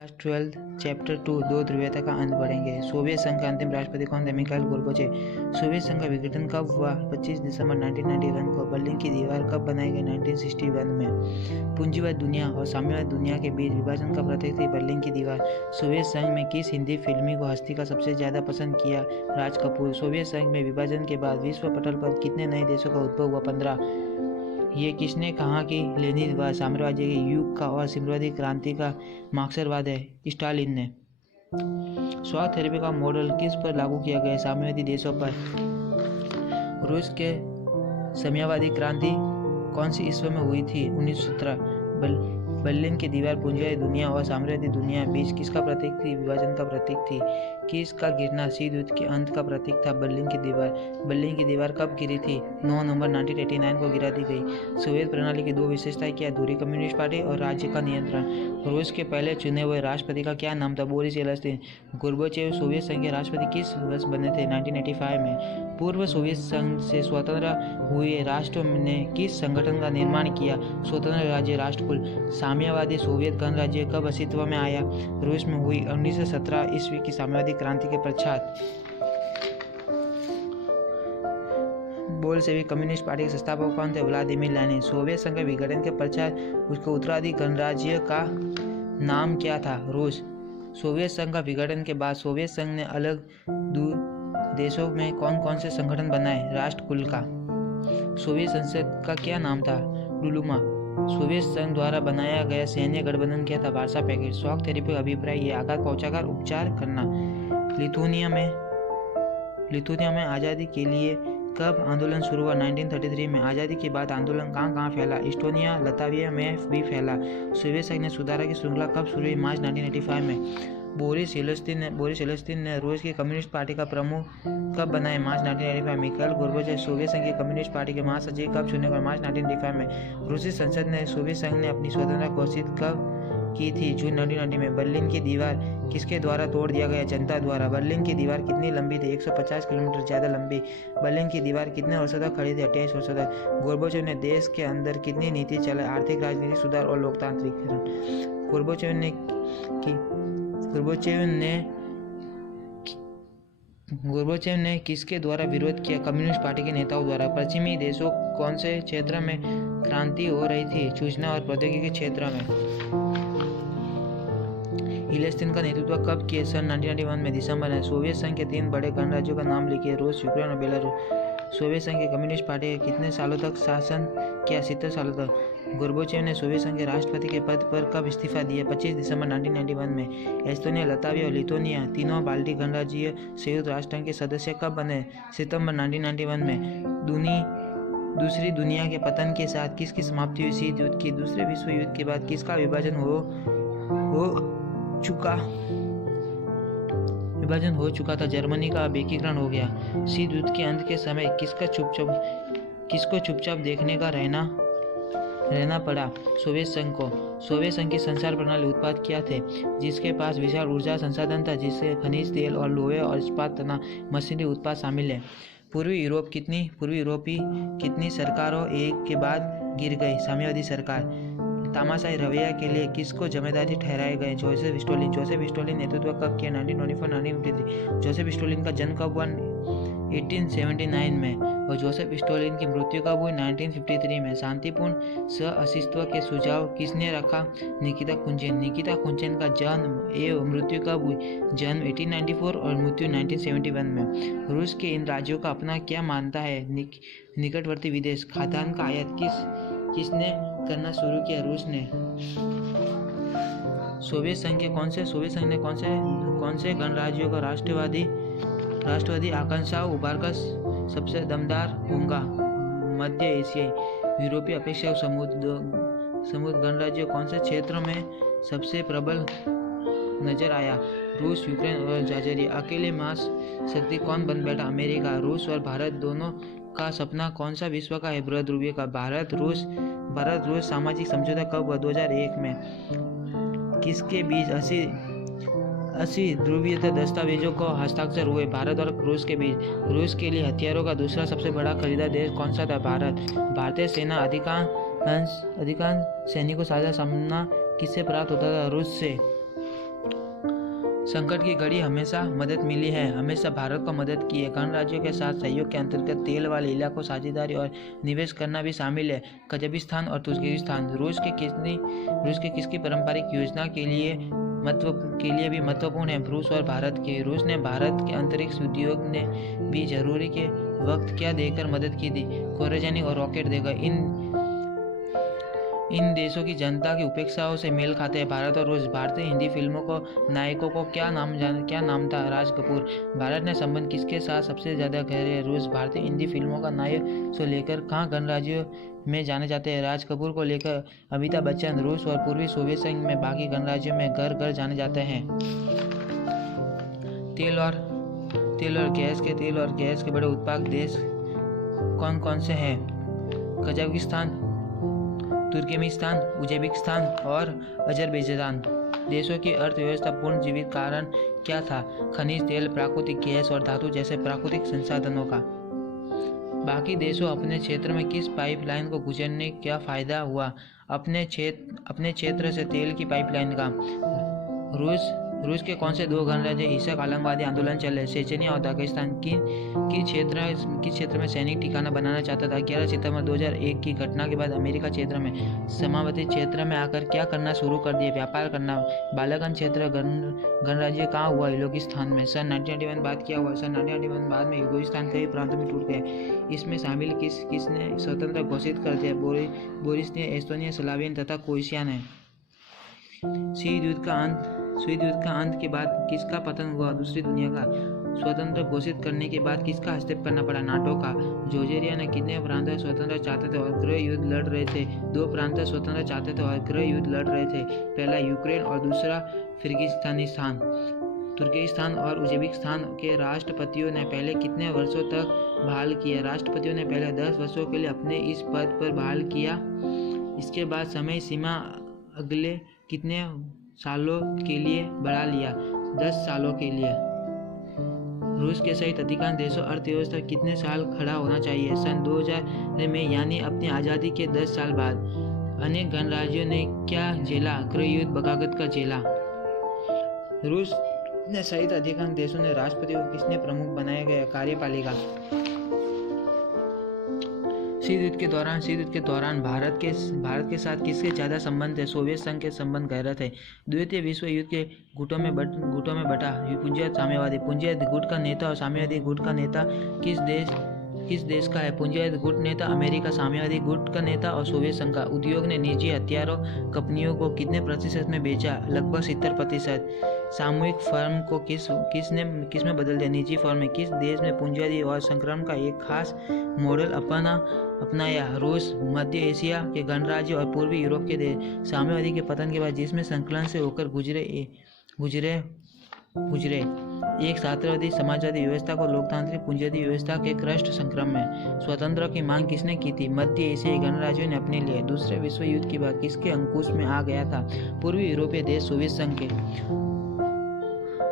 Class 12 chapter 2 दो ध्रुवीयता का अंत बढ़ेंगे। सोवियत संघ का अंतिम राष्ट्रपति कौन थे? Mikhail Gorbachev. सोवियत संघ का विघटन कब हुआ? 25 दिसंबर 1991 को। बर्लिन की दीवार कब बनाई गई? 1961 में। पूंजीवाद दुनिया और साम्यवाद दुनिया के बीच विभाजन का प्रतीक थी बर्लिन की दीवार। सोवियत संघ में किस हिंदी फिल्मी को हस्ती का सबसे ज्यादा पसंद किया? राज कपूर। सोवियत संघ में विभाजन के बाद विश्व पटल पर कितने नए देशों का उद्भव हुआ? 15। ये किसने कहा कि लेनिनवाद साम्राज्य के युग का और साम्यवादी क्रांति का मार्क्सवाद है? स्टालिन ने। स्वार्थ थेरेपी का मॉडल किस पर लागू किया गया? साम्यवादी देशों पर। रूस के साम्यवादी क्रांति कौन सी ईस्वी में हुई थी? 1917। बर्लिन की दीवार पूंजीवादी दुनिया और साम्यवादी दुनिया बीच किसका प्रतीक थी? विभाजन का प्रतीक थी। किसका गिरना शीत युद्ध के अंत का प्रतीक था? बर्लिन की दीवार। बर्लिन की दीवार कब गिरी थी? 9 नवंबर 1989 को गिरा दी गई। सोवियत प्रणाली की दो विशेषताएं क्या? दूरी, कम्युनिस्ट पार्टी और राज्य का नियंत्रण। रूस के पहले चुने हुए राष्ट्रपति का क्या नाम था? Boris Yeltsin. गोर्बाचेव सोवियत संघ के राष्ट्रपति किस वर्ष बने थे? 1985 में। पूर्व सोवियत संघ से स्वतंत्र हुए राष्ट्र ने किस संगठन का निर्माण किया? स्वतंत्र राज्य राष्ट्रकुल। साम्यवादी सोवियत गणराज्य कब अस्तित्व में आया? रूस में हुई 1917 ईस्वी की साम्यवादी क्रांति के पश्चात। बोल्शेविक कम्युनिस्ट पार्टी के संस्थापक कौन थे? Vladimir Lenin. सोवियत संघ के विघटन के पश्चात उसके उत्तराधिकारी गणराज्य का नाम क्या था? रूस। सोवियत संघ का विघटन के बाद सोवियत संघ ने अलग देशों में कौन कौन से संगठन बनाए? राष्ट्रकुल का। सोवियत संसद का क्या नाम था? डुलुमा। सोवियत संघ द्वारा बनाया गया सैन्य गठबंधन क्या था? Warsaw pact. शॉक थेरेपी अभिप्राय ये आघात पहुंचाकर उपचार करना। लिथुआनिया में आज़ादी के लिए कब आंदोलन शुरू हुआ? 1933 में। आज़ादी के बाद आंदोलन कहाँ फैला? इस्टोनिया, लताविया में भी फैला। सोवियत संघ ने सुधार की श्रृंखला कब शुरू हुई? मार्च 1985 में। बोरिस येल्त्सिन ने रूस की कम्युनिस्ट पार्टी का प्रमुख कब बनाया? मार्च 1985। मिखाइल गोर्बाचेव सोवियत संघ की कम्युनिस्ट पार्टी के महासचिव कब चुने गए? मार्च 1985 में। रूसी संसद ने सोवियत संघ ने अपनी स्वतंत्रता घोषित कब की थी? जून 1990 में। बर्लिन की दीवार किसके द्वारा तोड़ दिया गया? जनता द्वारा। बर्लिन की दीवार कितनी लंबी थी? 150 किलोमीटर ज्यादा लंबी। बर्लिन की दीवार कितने वर्षों तक खड़ी थी? 28 वर्षों तक। गोर्बाचेव ने देश के अंदर कितनी नीति चलाई? आर्थिक, राजनीतिक सुधार और लोकतांत्रिकरण। गोर्बाचेव ने किसके द्वारा विरोध किया? कम्युनिस्ट पार्टी के नेताओं द्वारा। पश्चिमी देशों कौन से क्षेत्र में क्रांति हो रही थी? सूचना और प्रौद्योगिकी क्षेत्र में। येल्त्सिन का नेतृत्व कब किया? सन 1991 में दिसंबर में। सोवियत संघ के 3 बड़े गणराज्यों का नाम लिखिए। रूस, यूक्रेन और बेलारूस। सोवियत संघ की कम्युनिस्ट पार्टी ने कितने सालों तक शासन किया? 70 सालों तक। गोर्बाचेव ने सोवियत संघ के राष्ट्रपति के पद पर कब इस्तीफा दिया? 25 दिसंबर 1991 में। एस्टोनिया, लताविया और लिथुआनिया तीनों बाल्टिक गणराज्य संयुक्त राष्ट्र के सदस्य कब बने? सितंबर 1991 में। दूसरी दुनिया के पतन के साथ किसकी समाप्ति हुई? शीत युद्ध की। दूसरे विश्व युद्ध के बाद किसका विभाजन हो चुका था? जर्मनी का अब एकीकरण हो गया। शीत युद्ध के अंत के समय किसको चुपचाप देखने का रहना पड़ा? सोवियत संघ को। सोवियत संघ की संचार प्रणाली उत्पाद क्या थे? जिसके पास विशाल ऊर्जा संसाधन था, जिससे खनिज तेल और लोहे और इस्पात तथा मशीनरी उत्पाद शामिल है। पूर्वी यूरोपी कितनी सरकारों एक के बाद गिर गई? साम्यवादी सरकार। तानाशाही रवैया के लिए किसको जिम्मेदारी ठहराए गए? जोसेफ स्टालिन नेतृत्व कब किया? 1924-1953। जोसेफ स्टालिन का जन्म कब हुआ? 1879 में। और जोसेफ स्टालिन की मृत्यु कब हुई? 1953 में। शांतिपूर्ण सहअस्तित्व के सुझाव किसने रखा? निकिता खुंचेन का जन्म एवं मृत्यु कब हुई? जन्म 1894 और मृत्यु 1971 में। रूस के इन राज्यों का अपना क्या मानता है? निकटवर्ती विदेश। खाद्यान्न का आयात किसने करना शुरू किया? रूस ने। सोवियत संघ ने कौन से गणराज्यों का राष्ट्रवादी आकांक्षाओं उभारकर सबसे दमदार होगा? मध्य एशियाई, यूरोपीय अपेक्षा समुद्र गणराज्य कौन से क्षेत्र में सबसे प्रबल नजर आया? रूस, यूक्रेन और जार्जिया। अकेले महाशक्ति कौन बन बैठा? अमेरिका। रूस और भारत दोनों का सपना कौन सा विश्व का है? बृहद ध्रुवीय का। भारत रूस सामाजिक समझौता कब हुआ? 2001 में। किसके बीच 80 ध्रुवीयता दस्तावेजों को हस्ताक्षर हुए? भारत और रूस के बीच। रूस के लिए हथियारों का दूसरा सबसे बड़ा खरीदार देश कौन सा था? भारत। भारतीय सेना अधिकांश सैनिकों साझा सामना किससे प्राप्त होता था? रूस से। संकट की घड़ी हमेशा मदद मिली है, हमेशा भारत को मदद की है। गणराज्यों के साथ सहयोग के अंतर्गत तेल वाले इलाकों साझेदारी और निवेश करना भी शामिल है। कजाकिस्तान और तुर्कमेनिस्तान रूस के किसकी पारंपरिक योजना के लिए भी महत्वपूर्ण है। रूस और भारत के रूस ने भारत के अंतरिक्ष उद्योग ने भी जरूरी के वक्त क्या देकर मदद की थी, क्रायोजेनिक और रॉकेट देकर। इन देशों की जनता की उपेक्षाओं से मेल खाते हैं भारत और रूस। भारतीय हिंदी फिल्मों को नायकों को क्या नाम था? राज कपूर। भारत ने संबंध किसके साथ सबसे ज्यादा गहरे हैं? रूस। भारतीय हिंदी फिल्मों का नायक से लेकर कहाँ गणराज्यों में जाने जाते हैं? राज कपूर को लेकर अमिताभ बच्चन। रूस और पूर्वी सोवियत संघ में बाकी गणराज्यों में घर घर जाने जाते हैं। तेल और गैस के बड़े उत्पादक देश कौन कौन से हैं? कजाकिस्तान, तुर्कमेनिस्तान, उज्बेकिस्तान और अजरबैजान। देशों की अर्थव्यवस्था पूर्ण जीवित कारण क्या था? खनिज तेल, प्राकृतिक गैस और धातु जैसे प्राकृतिक संसाधनों का। बाकी देशों अपने क्षेत्र में किस पाइपलाइन को गुजरने क्या फायदा हुआ? अपने क्षेत्र से तेल की पाइपलाइन का। रूस के कौन से दो गणराज्य हिंसक आतंकवादी आंदोलन चले? चेचनिया और दागिस्तान। किस क्षेत्र में सैनिक ठिकाना बनाना चाहता था? 11 सितंबर 2001 की घटना के बाद अमेरिका क्षेत्र में सीमावर्ती क्षेत्र में आकर क्या करना शुरू कर दिया? व्यापार करना। बालाकन क्षेत्र गणराज्य कहाँ हुआ? युगोस्लाविया में। सन 1991 बाद क्या हुआ? सन 1991 बाद में युगोस्लाविया कई प्रांतों में टूट गए। इसमें शामिल किसने स्वतंत्र घोषित कर दिया? बोस्निया, एस्टोनिया, स्लोवेनिया तथा क्रोएशिया ने। शीत युद्ध का अंत के बाद किसका पतन हुआ? दूसरी दुनिया का। स्वतंत्र घोषित करने के बाद किसका हस्तक्षेप करना पड़ा? नाटो का। जॉर्जिया ने कितने प्रांत स्वतंत्र चाहते थे और गृह युद्ध लड़ रहे थे? 2 प्रांत स्वतंत्र चाहते थे और गृह युद्ध लड़ रहे थे। पहला यूक्रेन और दूसरा किर्गिस्तान। तुर्कमेनिस्तान और उज्बेकिस्तान के राष्ट्रपतियों ने पहले कितने वर्षों तक बहाल किया? राष्ट्रपतियों ने पहले 10 वर्षों के लिए अपने इस पद पर बहाल किया। इसके बाद समय सीमा अगले कितने सालों के लिए बढ़ा लिया? 10 सालों के लिए। रूस के सहित अधिकांश देशों अर्थव्यवस्था कितने साल खड़ा होना चाहिए? सन 2000 में, यानी अपनी आज़ादी के 10 साल बाद। अनेक गणराज्यों ने क्या झेला? गृह युद्ध, बगावत का झेला। रूस ने सहित अधिकांश देशों ने राष्ट्रपति को किसने प्रमुख बनाया गया? कार्यपालिका। शीत युद्ध के दौरान भारत के साथ किसके ज्यादा संबंध थे? सोवियत संघ के संबंध गहरे थे। द्वितीय विश्व युद्ध के गुटों में बटा पूंजीवाद साम्यवादी। पूंजीवाद गुट का नेता और साम्यवादी गुट का नेता किस देश का है? पूंजीवाद गुट नेता अमेरिका, साम्यवादी गुट का नेता और सोवियत संघ का। उद्योग ने निजी हथियारों कंपनियों को कितने प्रतिशत में बेचा? लगभग 70%। सामूहिक फर्म को किस में बदल दिया? निजी फर्म में। किस देश में पूंजीवादी और संक्रमण का एक खास मॉडल अपनाया? रूस, मध्य एशिया के गणराज्य और पूर्वी यूरोप के देश। साम्यवादी के पतन के बाद जिसमें संकलन से होकर गुजरे एक साम्यवादी समाजवादी व्यवस्था को लोकतांत्रिक पूंजीवादी व्यवस्था के क्रस्ट संक्रमण में। स्वतंत्रता की मांग किसने की थी? मध्य एशियाई गणराज्यों ने अपने लिए। दूसरे विश्व युद्ध के बाद किसके अंकुश में आ गया था? पूर्वी यूरोपीय देश सोवियत संघ के।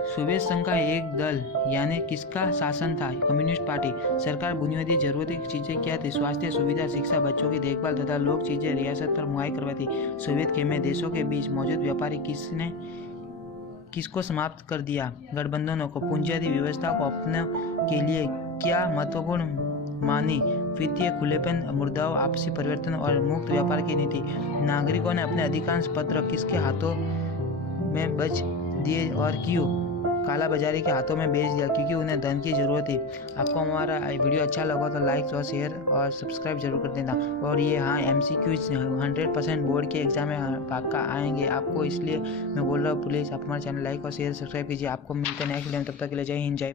सोवियत संघ का एक दल यानी किसका शासन था? Communist party. सरकार बुनियादी जरूरत की चीजें क्या थी? स्वास्थ्य सुविधा, शिक्षा, बच्चों की देखभाल तथा लोक चीजें रियासत पर मुहैया करवाती। सोवियत खेमे। देशों के बीच मौजूद व्यापारी किसको समाप्त कर दिया? गठबंधनों को। पूंजीवादी व्यवस्था को अपने के लिए क्या महत्वपूर्ण मानी? वित्तीय खुलेपन, मुद्राओं, आपसी परिवर्तन और मुक्त व्यापार की नीति। नागरिकों ने अपने अधिकांश पत्र किसके हाथों में बेच दिए और क्यों? काला बाजारी के हाथों में बेच दिया क्योंकि उन्हें धन की जरूरत थी। आपको हमारा वीडियो अच्छा लगा तो लाइक और शेयर और सब्सक्राइब जरूर कर देना। और ये MCQs 100% बोर्ड के एग्जाम में पक्का आएंगे आपको, इसलिए मैं बोल रहा हूँ प्लीज़ आप हमारे चैनल लाइक और शेयर सब्सक्राइब कीजिए। आपको मिलते हैं नेक्स्ट वीडियो में, तब तक के लिए जय हिंद, जय।